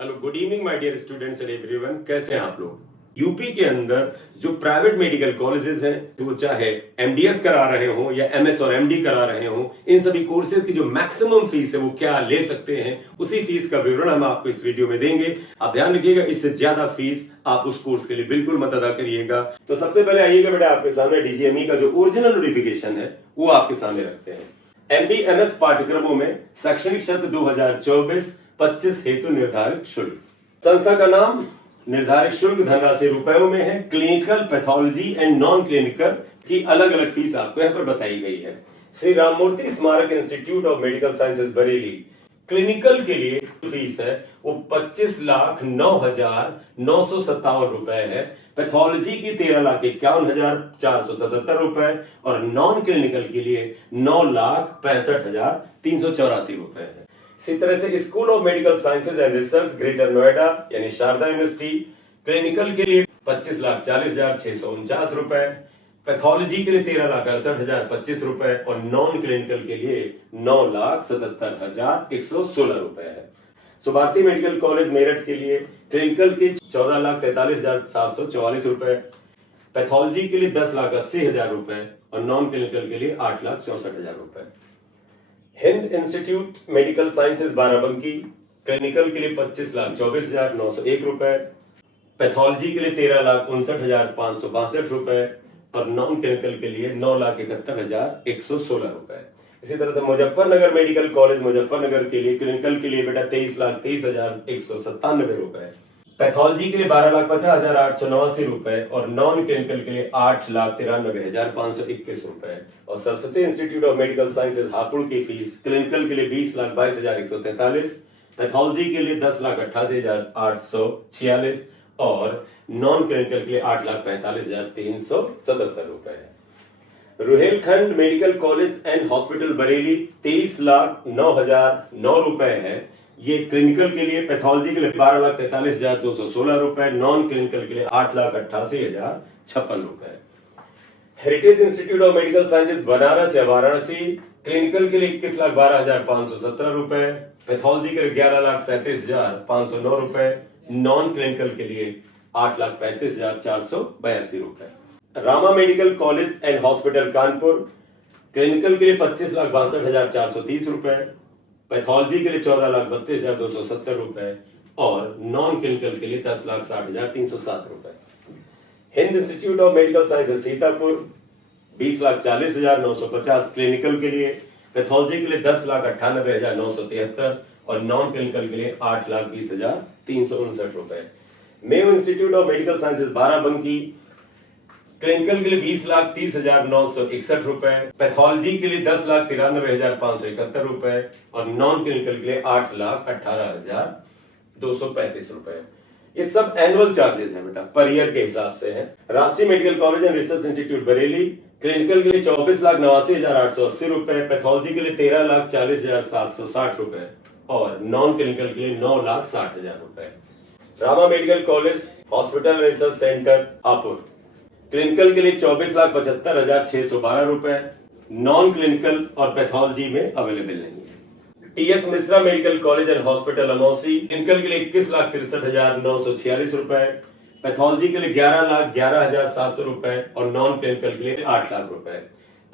Hello, good evening my dear students and everyone. कैसे हैं आप लोग? यूपी के अंदर जो प्राइवेट मेडिकल कॉलेजेस हैं, वो चाहे एमडीएस करा रहे हो या एमएस और एमडी करा रहे हो, इन सभी कोर्सेज की जो मैक्सिमम फीस है वो क्या ले सकते हैं, उसी फीस का विवरण हम आपको इस वीडियो में देंगे। आप ध्यान रखिएगा, इससे ज्यादा फीस आप उस कोर्स के लिए बिल्कुल मत अदा करिएगा। तो सबसे पहले आइएगा बेटा, आपके सामने डीजीएमई का जो ओरिजिनल नोटिफिकेशन है वो आपके सामने रखते हैं। एमडी-एमएस पाठ्यक्रमों में शैक्षणिक सत्र 2024-25 हेतु निर्धारित शुल्क। संस्था का नाम, निर्धारित शुल्क धनराशि रुपयों में है। Clinical, pathology and non clinical की अलग अलग फीस आपको यहाँ पर बताई गई है। श्री राममूर्ति स्मारक institute of medical sciences Bareilly, clinical के लिए फीस है वो 25,09,957 रुपए है। पैथोलॉजी की 13,51,477 रुपए और नॉन क्लिनिकल के लिए 9,65,384 रुपए है। इसी तरह से school of medical sciences and research greater Noida यानी शारदा यूनिवर्सिटी, क्लिनिकल के लिए 25,40,649 रुपए, पैथोलॉजी के लिए 13,68,025 रुपए और नॉन क्लिनिकल के लिए 9,77,116 रुपए है। सुभारती मेडिकल कॉलेज मेरठ के लिए क्लिनिकल के 14,43,744 रुपए, पैथोलॉजी के लिए 10,80,000 रुपए और नॉन क्लिनिकल के लिए 8,64,000 रुपए। Hind institute medical sciences Barabanki, clinical के लिए 25,24,901 रुपए, पैथोलॉजी के लिए 13,59,562 रुपए और नॉन क्लिनिकल के लिए 9,71,116 रुपए। इसी तरह से मुजफ्फरनगर मेडिकल कॉलेज मुजफ्फरनगर के लिए क्लिनिकल के लिए बेटा 23,23,197 रुपए, पैथोलॉजी के लिए 12,50,889 रुपए और नॉन क्लिनिकल के लिए 8,93,521 रुपए। और Saraswati institute of medical sciences Hapur की फीस क्लिनिकल के लिए 20,22,143, पैथोलॉजी के लिए 10,88,846 और नॉन क्लिनिकल के लिए 8,45,377 रुपए है। Rohilkhand medical college and hospital Bareilly 23,09,009 रुपए है। ये क्लिनिकल के लिए, पैथोलॉजी के लिए 12,43,216 रुपए, नॉन क्लिनिकल के लिए 8,88,056 रुपए। Heritage institute of medical sciences Banaras या वाराणसी, क्लिनिकल के लिए 21,12,517 रुपए, पैथोलॉजी के लिए 11,37,509 रुपए, नॉन क्लिनिकल के लिए 8,35,482 रुपए। Rama medical college and hospital Kanpur, clinical के लिए 25,62,430 रुपए, पैथोलॉजी के लिए 14,32,270 रुपए और नॉन क्लिनिकल के लिए 10,60,307 रुपए। Hind institute of medical sciences Sitapur 20,40,950 clinical के लिए, पैथोलॉजी के लिए 10,98,973 और नॉन क्लिनिकल के लिए 8,20,359 रुपए। Mayo institute of medical sciences Barabanki, clinical के लिए 20,30,961 रुपए, पैथोलॉजी के लिए 10,93,571 रुपए और नॉन क्लिनिकल के लिए 8,18,235 रुपए। ये सब एनुअल चार्जेस हैं बेटा, पर ईयर के हिसाब से है। राष्ट्रीय medical college and research institute Bareilly, clinical के लिए 24,89,880 रुपए, पैथोलॉजी के लिए 13,40,760 रुपए और नॉन क्लिनिकल के लिए 9,60,000 रुपए। Rama medical college hospital research centre Hapur, clinical के लिए 24,75,612 रुपए, नॉन क्लिनिकल और पैथोलॉजी में अवेलेबल नहीं है। TS Mishra medical college and hospital Amausi, clinical के लिए 21,63,946 रुपए, पैथोलॉजी के लिए 11,11,700 रुपए और नॉन क्लिनिकल के लिए 8 लाख रुपए।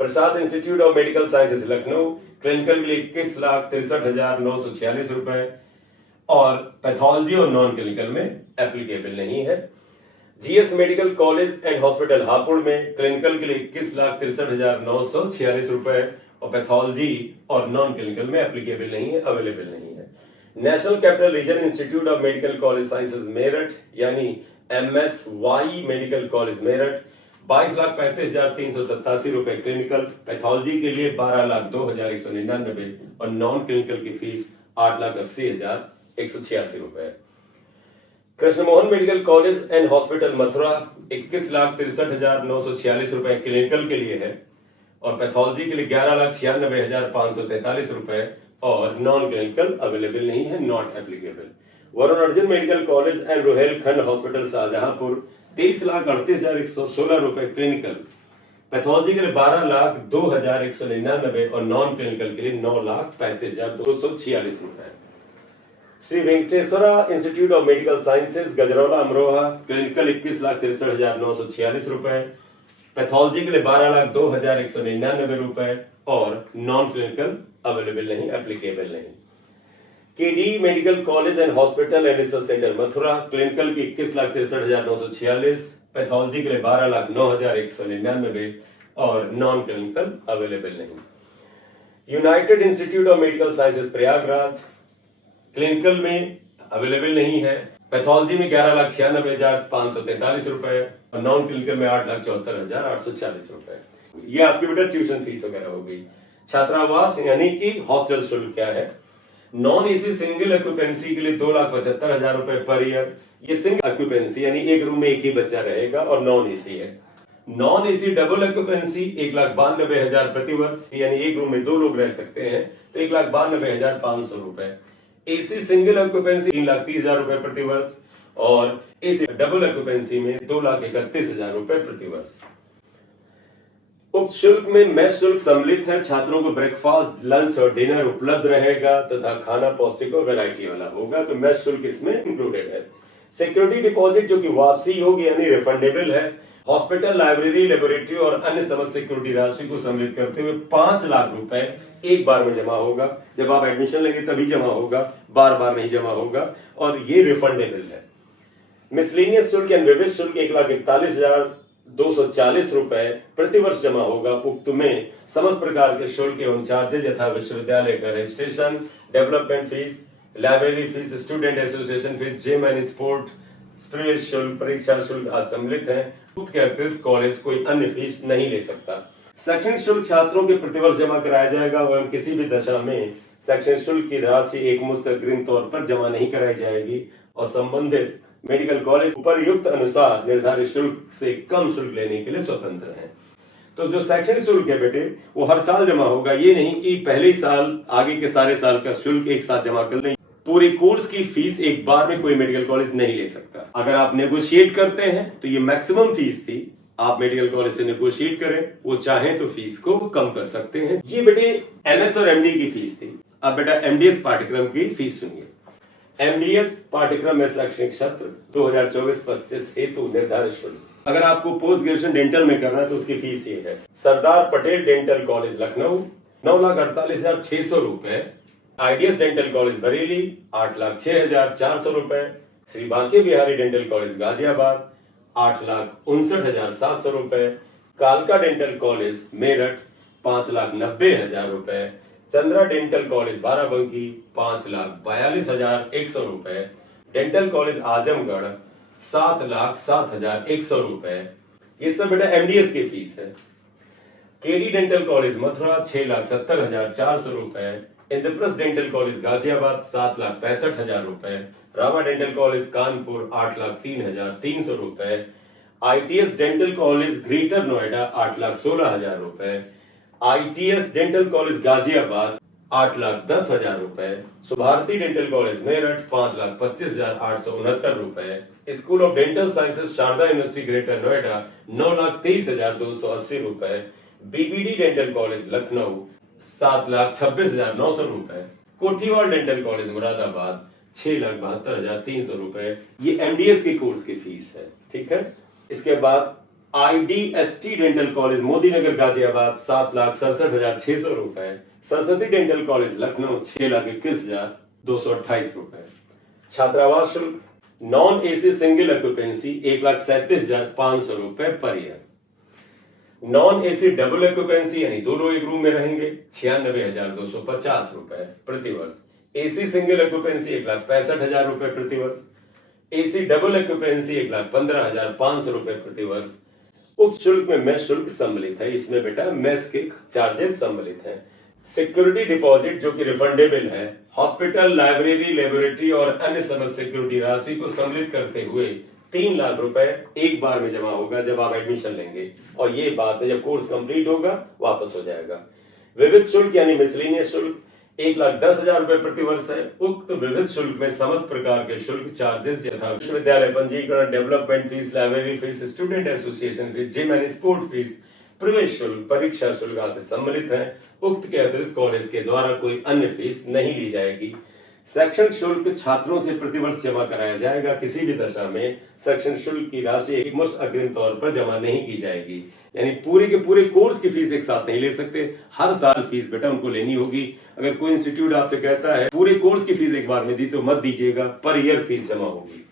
Prasad institute of medical sciences Lucknow, clinical के लिए 21,63,946 रुपए और पैथोलॉजी और नॉन क्लिनिकल में एप्लीकेबल नहीं है। GS medical college and hospital Hapur में, क्लिनिकल के लिए 21,63,946 रुपए और पैथोलॉजी और नॉन क्लिनिकल में एप्लीकेबल नहीं है, अवेलेबल नहीं है। National capital region institute of medical college sciences Meerut यानी एमएसवाई मेडिकल कॉलेज मेरठ, 22,35,387 रुपए क्लिनिकल, पैथोलॉजी के लिए 12,02,199 और नॉन क्लिनिकल की फीस 8,80,186 रुपए। Krishna Mohan medical college and hospital Mathura 21,63,946 रुपए क्लिनिकल के लिए है और पैथोलॉजी के लिए 11,96,543 रुपए और नॉन क्लिनिकल अवेलेबल नहीं है, not applicable. Varun Arjun medical college and Rohilkhand hospital Shahjahanpur 23,38,116 रुपए क्लिनिकल, पैथोलॉजी के लिए 12,02,199 और नॉन क्लिनिकल के लिए 9,35,246 रुपए। Shri Venkateshwara institute of medical sciences Gajraula Amroha, clinical 21,63,946 रुपए, पैथोलॉजी के लिए 12,02,199 रुपए और नॉन क्लिनिकल अवेलेबल नहीं, एप्लीकेबल नहीं। KD medical college and hospital and research centre Mathura, clinical की 21,63,946, पैथोलॉजी के लिए 12,09,199 और नॉन क्लिनिकल अवेलेबल नहीं। United institute of medical sciences Prayagraj, clinical में अवेलेबल नहीं है, पैथोलॉजी में 11,96,543 रुपए और नॉन क्लिनिकल में 8,74,840 रुपए। ये आपकी बेटा ट्यूशन फीस वगैरह हो गई। छात्रावास यानी कि हॉस्टल शुल्क क्या है? नॉन एसी सिंगल ऑक्यूपेंसी के लिए 2,75,000 रुपए पर ईयर। ये सिंगल ऑक्यूपेंसी यानी एक रूम में एक ही बच्चा रहेगा और नॉन एसी है। नॉन एसी डबल ऑक्यूपेंसी 1,92,000 प्रति वर्ष, यानी एक रूम में दो लोग रह सकते हैं तो 1,92,500 रुपए। एसी सिंगल ऑक्यूपेंसी 3,30,000 रुपए प्रति वर्ष और एसी डबल ऑक्यूपेंसी में 2,31,000 रुपए प्रति वर्ष। उक्त शुल्क में मेस शुल्क सम्मिलित है। छात्रों को ब्रेकफास्ट, लंच और डिनर उपलब्ध रहेगा तथा खाना पौष्टिक और वैरायटी वाला होगा, तो मेस शुल्क इसमें इंक्लूडेड है। सिक्योरिटी डिपॉजिट जो कि वापसी होगी यानी रिफंडेबल है। हॉस्पिटल, लाइब्रेरी, लेबोरेटरी और अन्य समस्त सिक्योरिटी राशि को सम्मिलित करते हुए 5 लाख रुपए एक बार में जमा होगा। जब आप एडमिशन लेंगे तभी जमा होगा, बार बार नहीं जमा होगा और ये रिफंडेबल है। मिसलेनियस शुल्क या विविध शुल्क 1,41,240 रुपए प्रति वर्ष जमा होगा। उक्त में समस्त प्रकार के शुल्क एवं चार्जेज यथा विश्वविद्यालय का registration, development fees, library fees, student association fees, gym and sport, प्रवेश शुल्क, परीक्षा शुल्क आदि सम्मिलित है। उक्त के अतिरिक्त कॉलेज कोई अन्य फीस नहीं ले सकता। शैक्षणिक शुल्क छात्रों के प्रतिवर्ष जमा कराया जाएगा एवं किसी भी दशा में शैक्षणिक शुल्क की राशि एक मुश्त अग्रिम तौर पर जमा नहीं कराई जाएगी और संबंधित मेडिकल कॉलेज उपर्युक्त अनुसार निर्धारित शुल्क से कम शुल्क लेने के लिए स्वतंत्र है। तो जो शैक्षणिक शुल्क है बेटे वो हर साल जमा होगा। ये नहीं कि पहले ही साल आगे के सारे साल का शुल्क एक साथ जमा कर लें। पूरी कोर्स की फीस एक बार में कोई मेडिकल कॉलेज नहीं ले सकता। अगर आप नेगोशिएट करते हैं तो ये मैक्सिमम फीस थी, आप मेडिकल कॉलेज से नेगोशिएट करें, वो चाहें तो फीस को कम कर सकते हैं। ये बेटे एमएस और एमडी की फीस थी। अब बेटा एमडीएस पाठ्यक्रम की फीस सुनिए। एमडीएस पाठ्यक्रम में शैक्षणिक सत्र 2024-25 हेतु निर्धारित शुल्क, अगर आपको पोस्ट ग्रेजुएशन डेंटल में करना है तो उसकी फीस ये है। सरदार पटेल डेंटल कॉलेज लखनऊ 9,48,600 रुपए, आईडीएस डेंटल कॉलेज बरेली 8,06,400 रुपए, श्री बांके बिहारी डेंटल कॉलेज गाजियाबाद 8,59,700 रुपए, कालका डेंटल कॉलेज मेरठ 5,90,000 रुपए, चंद्रा डेंटल कॉलेज बाराबंकी 5,42,100 रुपए, डेंटल कॉलेज आजमगढ़ 7,07,100 रुपए। ये सब बेटा एमडीएस की फीस है। केडी डेंटल कॉलेज मथुरा 6,70,400 रुपए, इंद्रप्रस्थ डेंटल कॉलेज गाजियाबाद 7,65,000 रुपए, रामा डेंटल कॉलेज कानपुर 8,03,300 रुपए, ITS dental college greater Noida 8,16,000 रुपए, आईटीएस डेंटल कॉलेज गाजियाबाद 8,10,000 रुपए, सुभारती डेंटल कॉलेज मेरठ 5,25,869 रुपए, school of dental sciences Sharda university greater Noida 9,23,280 रुपए, बीबीडी डेंटल कॉलेज लखनऊ 7,26,900 रुपए, कोठीवाल डेंटल कॉलेज मुरादाबाद 6,72,300 रुपए। ये एमडीएस की कोर्स की फीस है, ठीक है। इसके बाद IDST dental college Modinagar Ghaziabad 7,67,600 रुपए, सरस्वती डेंटल कॉलेज लखनऊ 6,21,228 रुपए। छात्रावास शुल्क नॉन एसी सिंगल ऑक्यूपेंसी 1,37,500 रुपए per year, non AC double occupancy यानी दो लोग एक रूम में रहेंगे 96,250 रुपए प्रति वर्ष, एसी सिंगल ऑक्यूपेंसी 1,65,000 रुपए प्रति वर्ष, एसी डबल ऑक्यूपेंसी 1,15,500 रुपए प्रति वर्ष। उक्त शुल्क में मेस शुल्क सम्मिलित है। इसमें बेटा मेस के चार्जेस सम्मिलित हैं। सिक्योरिटी डिपॉजिट जो कि रिफंडेबल है, हॉस्पिटल, लाइब्रेरी, लेबोरेटरी और अन्य समस्त सिक्योरिटी राशि को सम्मिलित करते हुए 3 लाख रुपए एक बार में जमा होगा जब आप एडमिशन लेंगे और ये बाद में जब कोर्स कंप्लीट होगा वापस हो जाएगा। विविध शुल्क यानी मिसलेनियस शुल्क 1,10,000 रुपए प्रति वर्ष है। उक्त विविध शुल्क में समस्त प्रकार के शुल्क चार्जेस यथा विश्वविद्यालय पंजीकरण, development fees, library fees, student association fees, gym and sport fees, प्रवेश शुल्क, परीक्षा शुल्क आदि सम्मिलित है। उक्त के अतिरिक्त कॉलेज के द्वारा कोई अन्य फीस नहीं ली जाएगी। शैक्षणिक शुल्क छात्रों से प्रतिवर्ष जमा कराया जाएगा। किसी भी दशा में शैक्षणिक शुल्क की राशि एकमुश्त अग्रिम तौर पर जमा नहीं की जाएगी। यानी पूरे के पूरे कोर्स की फीस एक साथ नहीं ले सकते, हर साल फीस बेटा उनको लेनी होगी। अगर कोई इंस्टीट्यूट आपसे कहता है पूरे कोर्स की फीस एक बार में दी, तो मत दीजिएगा, पर ईयर फीस जमा होगी।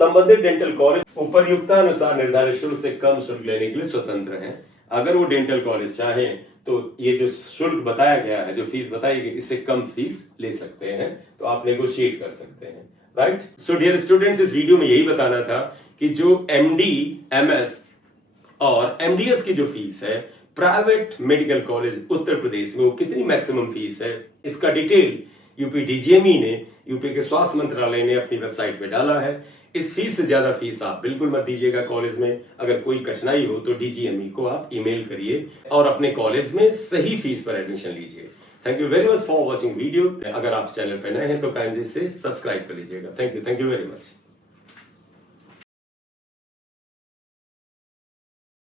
संबंधित डेंटल कॉलेज उपयुक्तानुसार निर्धारित शुल्क से कम शुल्क लेने के लिए स्वतंत्र हैं। अगर वो डेंटल कॉलेज चाहें तो ये जो शुल्क बताया गया है, जो फीस बताई गई, इससे कम फीस ले सकते हैं, तो आप नेगोशिएट कर सकते हैं, राइट। सो डियर स्टूडेंट्स, इस वीडियो में यही बताना था कि जो एमडी, एमएस और एमडीएस की जो फीस है private medical college Uttar Pradesh में, वो कितनी मैक्सिमम फीस है, इसका डिटेल यूपी डीजीएमई ने, यूपी के स्वास्थ्य मंत्रालय ने अपनी वेबसाइट पे डाला है। इस फीस से ज्यादा फीस आप बिल्कुल मत दीजिएगा कॉलेज में। अगर कोई कठिनाई हो तो डीजीएमई को आप ईमेल करिए और अपने कॉलेज में सही फीस पर एडमिशन लीजिए। Thank you very much for watching video. अगर आप चैनल पर नए हैं तो काइंडली से सब्सक्राइब कर लीजिएगा। Thank you very much.